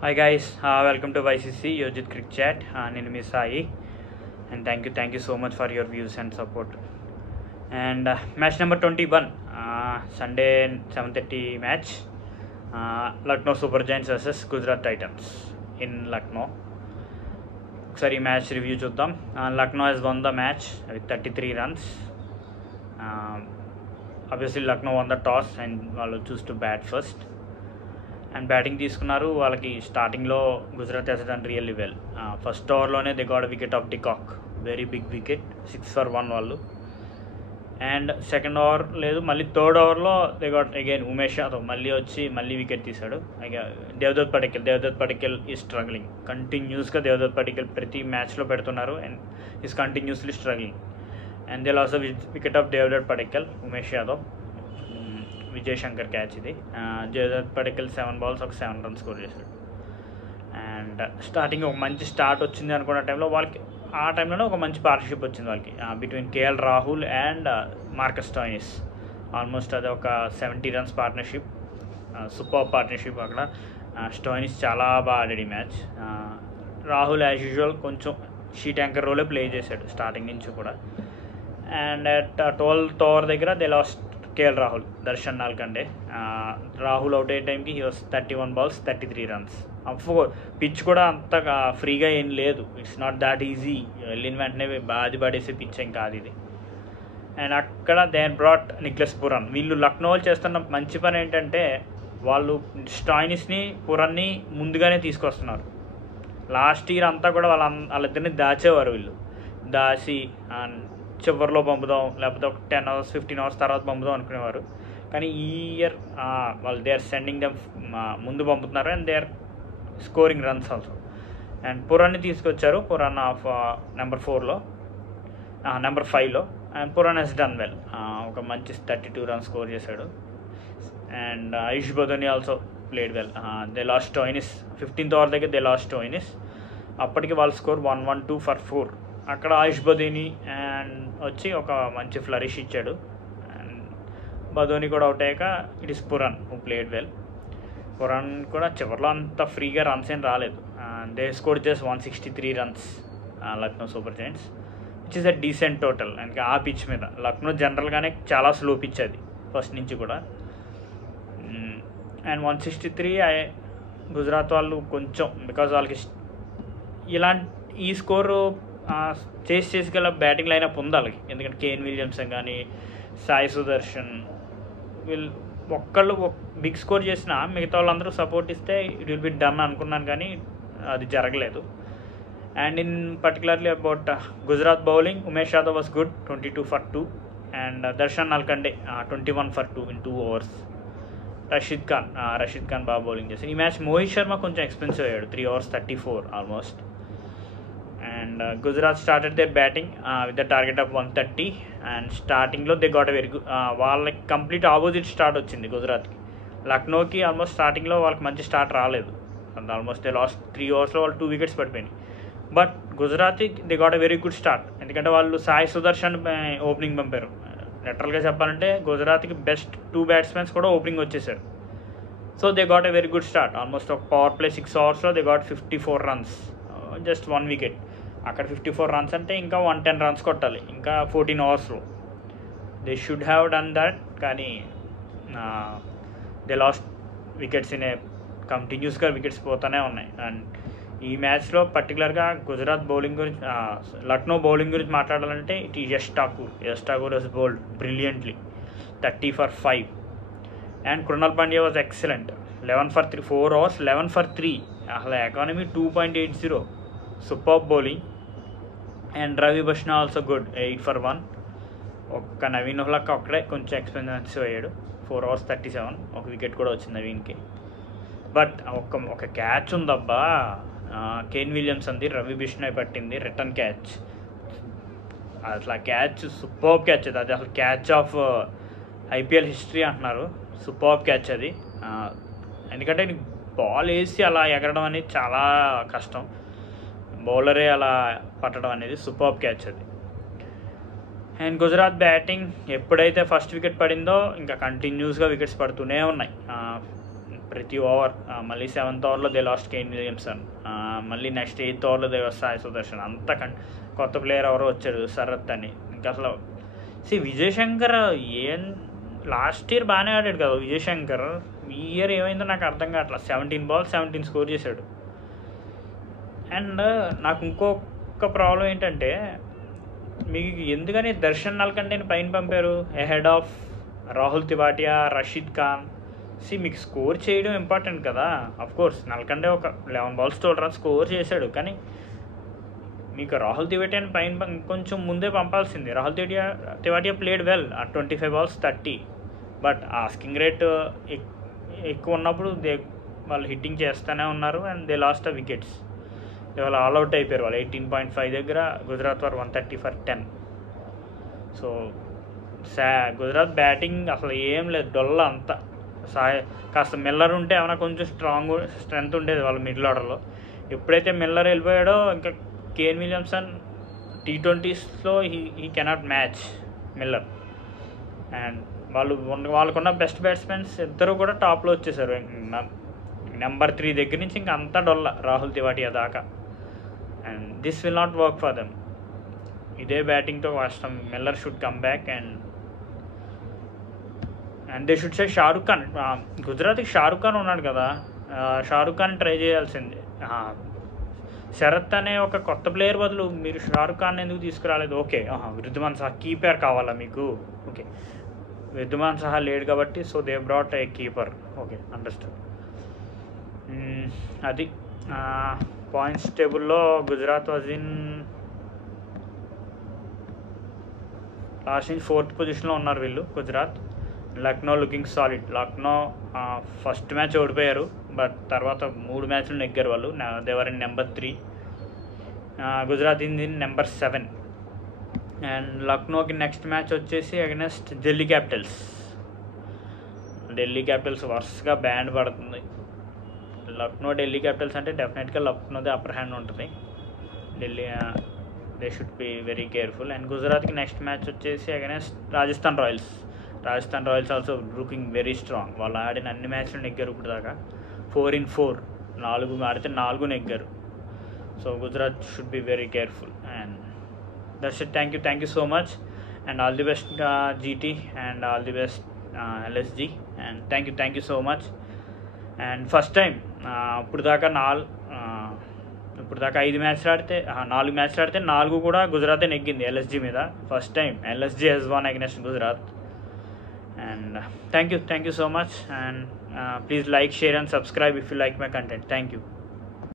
Hi guys, welcome to YCC Yojit Cricket Chat. Nenu mi Sai, and thank you so much for your views and support. And match number 21, Sunday 7:30 match. Lucknow Super Giants versus Gujarat Titans in Lucknow. ఒకసారి match review చూద్దాం. Lucknow has won the match with 33 runs. Obviously Lucknow won the toss and వాళ్ళు choose to bat first. And batting తీసుకున్నారు. వాళ్ళకి స్టార్టింగ్లో Gujarat has done really well. First ఓవర్లోనే they got wicket of de Kock, very big wicket, 6 for 1 వాళ్ళు. And second over లేదు, మళ్ళీ third ఓవర్లో they got again Umesh Yadav మళ్ళీ వచ్చి మళ్ళీ వికెట్ తీశాడు. దేవదత్ పడిక్కల్ ఈ స్ట్రగ్లింగ్ కంటిన్యూస్గా. దేవదత్ పడిక్కల్ ప్రతి మ్యాచ్లో పెడుతున్నారు and is continuously struggling. And they lose wicket of Devdutt Padikkal, Umesh Yadav, Vijay Shankar catch ఇది. దేవదత్ పడిక్కల్ 7 balls ఒక 7 runs స్కోర్ చేశాడు. అండ్ స్టార్టింగ్ ఒక మంచి స్టార్ట్ వచ్చింది అనుకున్న టైంలో వాళ్ళకి, ఆ టైంలోనే ఒక మంచి పార్ట్నర్షిప్ వచ్చింది వాళ్ళకి between KL Rahul and Marcus Stoinis. Almost అది ఒక 70 runs పార్ట్నర్షిప్, సూపర్ పార్ట్నర్షిప్. అక్కడ స్టోయినిస్ చాలా బాగా ఆడాడు ఈ మ్యాచ్. రాహుల్ యాజ్ యూజువల్ కొంచెం షీట్ యాంకర్ రోలే ప్లే చేశాడు స్టార్టింగ్ నుంచి కూడా. అండ్ అట్ 12th over దగ్గర they last KL Rahul, Darshan Nalkande. Rahul out అయ్యే టైంకి he was 31 balls 33 runs. Pitch కూడా అంతగా ఫ్రీగా ఏం లేదు, ఇట్స్ నాట్ దాట్ ఈజీ. వెళ్ళిన వెంటనే బాది పడేసే పిచ్ ఏం కాదు ఇది. అండ్ అక్కడ దేన్ బ్రాట్ నిక్లెస్ పురన్. వీళ్ళు లక్నో వాళ్ళు చేస్తున్న మంచి పని ఏంటంటే వాళ్ళు స్టాయినిస్ని, పురన్ని ముందుగానే తీసుకొస్తున్నారు. లాస్ట్ ఇయర్ అంతా కూడా వాళ్ళిద్దరిని దాచేవారు. వీళ్ళు దాచి చివరిలో పంపుదాం, లేకపోతే ఒక 10 hours 15 hours తర్వాత పంపుదాం అనుకునేవారు. కానీ ఈ ఇయర్ వాళ్ళు దే ఆర్ సెండింగ్ దెమ్, ముందు పంపుతున్నారు and they are scoring runs also. And పురాన్ని తీసుకొచ్చారు, పురాన్ ఆఫ్ నెంబర్ 5లో. And Pooran has done well, ఒక మంచి 32 runs స్కోర్ చేశాడు. And Ayush Badoni also played well. They lost Stoinis 15th over దగ్గర దే లాస్ట్ స్టోయినిస్. అప్పటికి వాళ్ళ స్కోర్ 112 for 4. అక్కడ ఆయుష్ బదోని అండ్ వచ్చి ఒక మంచి ఫ్లరిష్ ఇచ్చాడు. అండ్ బదోని కూడా అవుట్ అయ్యాక it is Puran who played well. Puran కూడా చివరిలో అంత ఫ్రీగా రన్స్ ఏం రాలేదు. They score just 163 runs Lucknow super Giants, which is a decent total. And ఆ పిచ్ మీద లక్నో జనరల్గానే చాలా స్లో పిచ్ అది ఫస్ట్ నుంచి కూడా. అండ్ 163 గుజరాత్ వాళ్ళు కొంచెం, బికాజ్ వాళ్ళకి ఈ స్కోరు చేసేగల బ్యాటింగ్ లైనప్ ఉంది వాళ్ళకి. ఎందుకంటే కేన్ విలియమ్సన్ కానీ సాయి సుదర్శన్ వీళ్ళు ఒక్కళ్ళు బిగ్ స్కోర్ చేసినా మిగతా వాళ్ళందరూ సపోర్ట్ ఇస్తే ఇట్ విల్ బి డన్ అనుకున్నాను, కానీ అది జరగలేదు. And in particularly about Gujarat bowling, Umesh Yadav was good, 22 for 2. And Darshan Nalkande 21 for 2 in 2 overs. Rashid Khan బాగా బౌలింగ్ చేశారు ఈ మ్యాచ్. మోహిత్ శర్మ కొంచెం ఎక్స్పెన్సివ్ అయ్యాడు, 3 hours 34 almost. And Gujarat started their batting with the target of 130. And స్టార్టింగ్లో దే గాట్ వెరీ గుడ్, వాళ్ళకి కంప్లీట్ ఆపోజిట్ స్టార్ట్ వచ్చింది గుజరాత్కి. లక్నోకి almost స్టార్టింగ్లో వాళ్ళకి మంచి స్టార్ట్ రాలేదు. ఆల్మోస్ట్ దే లాస్ట్ 3 overs వాళ్ళు 2 wickets పడిపోయినాయి. బట్ గుజరాత్కి they got a very good start, ఎందుకంటే వాళ్ళు సాయి సుదర్శన్ ఓపెనింగ్ పంపారు. లిటరల్గా చెప్పాలంటే గుజరాత్కి బెస్ట్ 2 batsmen కూడా ఓపెనింగ్ వచ్చేసారు. So they got a very good start. Almost ఒక power play 6 hours they got 54 runs, just 1 wicket. అక్కడ 54 runs అంటే ఇంకా 110 runs కొట్టాలి, ఇంకా 14 hours. They should have done that, కానీ they lost wickets in a కంటిన్యూస్గా వికెట్స్ పోతూనే ఉన్నాయి. అండ్ ఈ మ్యాచ్లో పర్టికులర్గా గుజరాత్ బౌలింగ్ గురించి, లక్నో బౌలింగ్ గురించి మాట్లాడాలంటే it is Yash Thakur has bowled brilliantly, 30 for 5. And Krunal Pandya was excellent, 11 for 3, 4 overs 11 for 3. అసలు economy 2.80, super bowling. And Ravi Bishnoi also good, 8 for 1. ఒక్క నవీన్ ఉల్హక్ ఒక్కడే కొంచెం ఎక్స్పెన్సివ్ అయ్యాడు, 4 hours 37. ఒక వికెట్ కూడా వచ్చింది నవీన్కి. బట్ ఒక క్యాచ్ ఉందబ్బా కేన్ విలియమ్సన్ది, రవి బిష్నా పట్టింది, రిటర్న్ క్యాచ్. అసలు ఆ క్యాచ్ సూపర్ క్యాచ్ అది అసలు క్యాచ్ ఆఫ్ ఐపీఎల్ హిస్టరీ అంటున్నారు. సూపర్ క్యాచ్ అది, ఎందుకంటే బాల్ వేసి అలా ఎగరడం అనేది చాలా కష్టం, బౌలరే అలా పట్టడం అనేది సూపర్ క్యాచ్ అది. అండ్ గుజరాత్ బ్యాటింగ్ ఎప్పుడైతే ఫస్ట్ వికెట్ పడిందో ఇంకా కంటిన్యూస్గా వికెట్స్ పడుతూనే ఉన్నాయి. ప్రతి ఓవర్. మళ్ళీ 7th ఓవర్లో దే లాస్ట్ కేన్ విలియమ్సన్, మళ్ళీ నెక్స్ట్ 8th ఓవర్లో దే సాయి సుదర్శన్. కొత్త ప్లేయర్ ఎవరో వచ్చాడు శరత్ అని. ఇంకా అసలు విజయ్ శంకర్ లాస్ట్ ఇయర్ బాగానే ఆడాడు కదా విజయ్ శంకర్. ఈ ఇయర్ ఏమైందో నాకు అర్థం కావట్లేదు. 17 balls 17 స్కోర్ చేశాడు. అండ్ నాకు ఇంకొక ప్రాబ్లం ఏంటంటే, మీకు ఎందుకని దర్శన్ నల్కండేని పైన పంపారు అహెడ్ ఆఫ్ రాహుల్ తివాటియా, రషీద్ ఖాన్? మీకు స్కోర్ చేయడం ఇంపార్టెంట్ కదా. అఫ్కోర్స్ నల్కండే ఒక 11 balls 12 runs స్కోర్ చేశాడు, కానీ మీకు రాహుల్ తివాటియాని పైన కొంచెం ముందే పంపాల్సింది. రాహుల్ తివాటియా ప్లేడ్ వెల్ ఆ 25 balls 30, బట్ ఆస్కింగ్ రేట్ ఎక్కువ ఉన్నప్పుడు వాళ్ళు హిట్టింగ్ చేస్తూనే ఉన్నారు. And they lost wickets. వాళ్ళు ఆల్అవుట్ అయిపోయారు. వాళ్ళు 18.5 దగ్గర, గుజరాత్ వారు 130 for 10. సో గుజరాత్ బ్యాటింగ్ అసలు ఏం లేదు, డొల్ల అంతా. కాస్త మిల్లర్ ఉంటే ఏమైనా కొంచెం స్ట్రెంగ్త్ ఉండేది వాళ్ళ మిడిల్ ఆర్డర్లో. ఎప్పుడైతే మిల్లర్ వెళ్ళిపోయాడో ఇంకా కేన్ విలియమ్సన్ T20sలో he cannot match Miller. And వాళ్ళకున్న బెస్ట్ బ్యాట్స్మెన్స్ ఇద్దరు కూడా టాప్లో వచ్చేసారు. నెంబర్ 3 దగ్గర నుంచి ఇంకా అంతా డొల్ల రాహుల్ తివాటియా దాకా. And this will not work for them. ఇదే బ్యాటింగ్తో కష్టం. Miller should come back and they should say Shahrukh Khan. గుజరాత్కి షారుఖ్ ఖాన్ ఉన్నాడు కదా, షారుఖ్ ఖాన్ ట్రై చేయాల్సిందే. శరత్ అనే ఒక కొత్త ప్లేయర్ బదులు మీరు షారుఖ్ ఖాన్ ఎందుకు తీసుకురాలేదు? ఓకే, వృద్ధిమాన్ సహా కీపర్ కావాలా మీకు? ఓకే, వృద్ధిమాన్ సహా లేడు కాబట్టి so they brought A keeper. Okay, understand. అది పాయింట్స్ టేబుల్లో గుజరాత్ వాజ్ ఇన్ లాస్ట్ నుంచి 4th పొజిషన్లో ఉన్నారు వీళ్ళు Gujarat. Lucknow looking solid. Lucknow first match ఓడిపోయారు, బట్ తర్వాత 3 మ్యాచ్లు నెగ్గారు వాళ్ళు. They are in number 3, Gujarat in number 7. And లక్నోకి నెక్స్ట్ మ్యాచ్ వచ్చేసి against Delhi Capitals. Delhi Capitals వరుసగా బ్యాండ్ పడుతుంది. ఢిల్లీ క్యాపిటల్స్ అంటే డెఫినెట్గా లక్నోదే అప్పర్ హ్యాండ్ ఉంటుంది. Delhi they should be very careful. And గుజరాత్కి నెక్స్ట్ మ్యాచ్ వచ్చేసి against Rajasthan Royals also looking very strong. వాళ్ళు ఆడిన అన్ని మ్యాచ్లు నెగ్గారు ఇప్పుడు దాకా. 4 in 4, 4 ఆడితే 4 నెగ్గారు. So Gujarat should be very careful. And that's it. Thank you so much and all the best GT and all the best LSG. And thank you so much. And first time ఇప్పుడు దాకా 5 మ్యాచ్లు ఆడితే 4 మ్యాచ్లు ఆడితే 4 కూడా గుజరాతే నెగ్గింది LSG మీద. First time LSG has won against Gujarat. And thank you so much. And please like, share and subscribe if you like my content. Thank you.